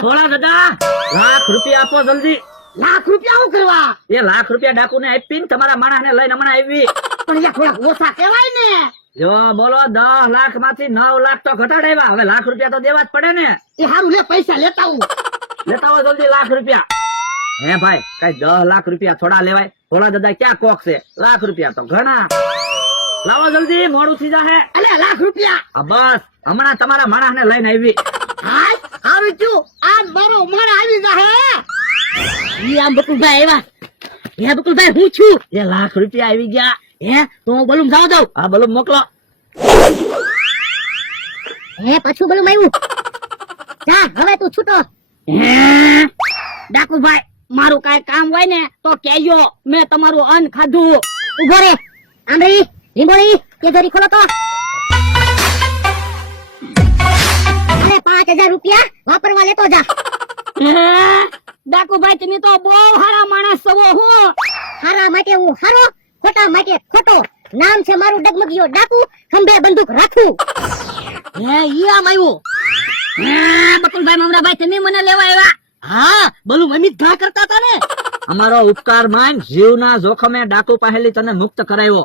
થોડા દાદા લાખ રૂપિયા આપો જલ્દી. લાખ રૂપિયા હું કરવા? એ લાખ રૂપિયા ડાકુને આપીને તમારા માણસને લઈને હમણાં આવી. પણ યાર થોડા ઓછા કહેવાય ને. જો બોલો 10 લાખ માંથી 9 લાખ તો ઘટાડાવ્યા. હવે લાખ રૂપિયા તો દેવા જ પડે ને. એ હારું લે પૈસા લેતા હું. લેતા આવો જલ્દી લાખ રૂપિયા. હે ભાઈ કઈ 10 લાખ રૂપિયા થોડા લેવાય? થોડા દાદા ક્યાં કોક છે? લાખ રૂપિયા તો ઘણા. લાવો જલ્દી મોડું થઈ જાહે. અલે લાખ રૂપિયા. હા બસ હમણાં તમારા માણસને લઈને આવી. હાય હારું છું. આ મારો માણા આવી જાહે. ઈ આમ બકુલભાઈ આવ્યા. હે બકુલભાઈ હું છું. એ લાખ રૂપિયા આવી ગયા. હે તો હું બલુમ જાવ દઉં. હા બોલો મોકલો. હે પાછું બલુમ આવ્યું. જા હવે તું છૂટો. ડાકુભાઈ મારું કઈ કામ હોય ને તો કહેજો. મેં તમારું અન્ન ખાધું. ઉભો રે આંબળી લીંબોળી કે જરી ખોલો તો. અરે 5000 રૂપિયા વાપરવા લેતો જા. ડાકુભાઈ તમે તો બહુ હારા માણસ છો. હું હારા માટે હું હારો, ખોટા માટે ખોટો. નામ છે મારું ડગમગિયો ડાકુ, ખંભે બંદૂક રાખું. હે ઈ આમ આવ્યું. બકુલભાઈ મમરાભાઈ તમે મને લેવા આવ્યા? હા બોલું મમ્મી ઘા કરતા હતા ને. અમારો ઉપકાર માન જીવના જોખમે ડાકુ પાસેથી તને મુક્ત કરાવ્યો.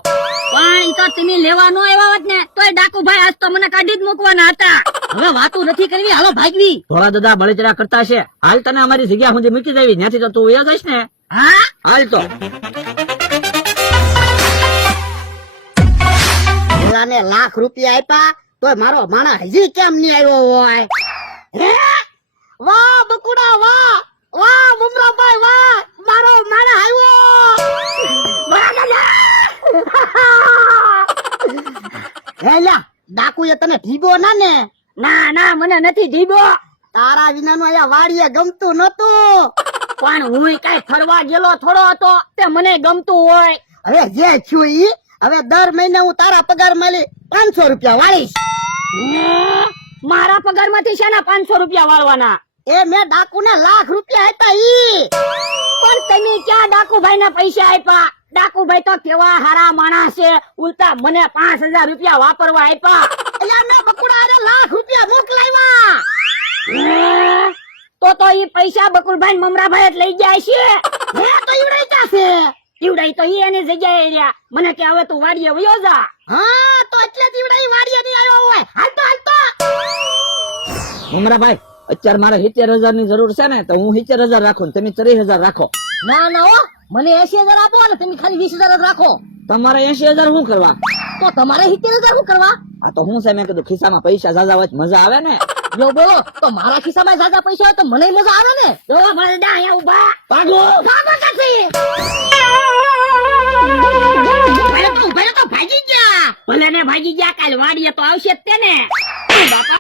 પણ ઈ તો તમે લેવા નો આવ્યા હોત ને તોય ડાકુભાઈ આજ તો મને કાઢી જ મૂકવાના હતા. હવે વાતો નથી કરવી, હાલો ભાગવી. થોડા દાદા બળતરા કરતા છે. હાલ તને અમારી જગ્યા સુધી મૂકી દેવી. ત્યાંથી તો તું વયો જઈશ ને. હા હાલ તો પેલાને લાખ રૂપિયા આપ્યા તોય મારો માણા હજી કેમ નહીં આવ્યો હોય? હે વાહ બકુડા વાહ, વાહ મુમરાભાઈ વાહ, મારો માણા આવ્યો. વાહ દાદા. હે લ્યા ડાકુએ તને ઢીબો ના ને? ના ના મને નથી ઢીબો. તારા વિનાનું અહીંયા વાડીએ ગમતું નતું. પણ હું કઈ ફરવા ગયેલો થોડો હતો તે મને ગમતું હોય. હવે જે થયું ઈ હવે દર મહિને હું તારા પગાર માંથી 500 રૂપિયા વાળીશ. મારા પગાર માંથી શેના 500 રૂપિયા વાળવાના? એ મેં ડાકુ ને લાખ રૂપિયા આપ્યા ઈ. પણ તમે ક્યાં ડાકુભાઈ ને પૈસા આપ્યા? ડાકુભાઈ તો કેવા હારા માણસ છે, ઉલટા મને 5000 રૂપિયા વાપરવા આપ્યા. એટલે મેં બકુડા ને લાખ રૂપિયા મોકલાવ્યા. તો ઈ પૈસા બકુલભાઈ મમરાભાઈ જ લઈ જાય છે. હે તો ઈવડાઈ જાશે. ઈવડાઈ તો ઈ એની જગ્યાએ રહ્યા. મને કે હવે તું વાડીએ વયો જા. હા તો એટલે ઈવડાઈ વાડીએ નહીં આવ્યો હોય. હાલ તો ઉમરાભાઈ અત્યારે મારે 70000 ની જરૂર છે ને તો હું 70000 રાખું. તમે 30000 રાખો. ના ના હો મને 80000 આપો ને તમે ખાલી 20000 જ રાખો. તમારે 80000 શું કરવા? તો તમારે 70000 શું કરવા? આ તો હું છે મેં કીધું ખિસ્સામાં પૈસા ઝાઝા હોય મજા આવે ને. જો બોલો તો મારા ખિસ્સામાં ઝાઝા પૈસા હોય તો મને મજા આવે ને. જો ભલડા અહીંયા ઉભા ભાગો ભાગો કાથી. ભાઈ તો ભાગી ગયા. ભલે ને ભાગી ગયા કાલ વાડીએ તો આવશે જ તેને. બાપા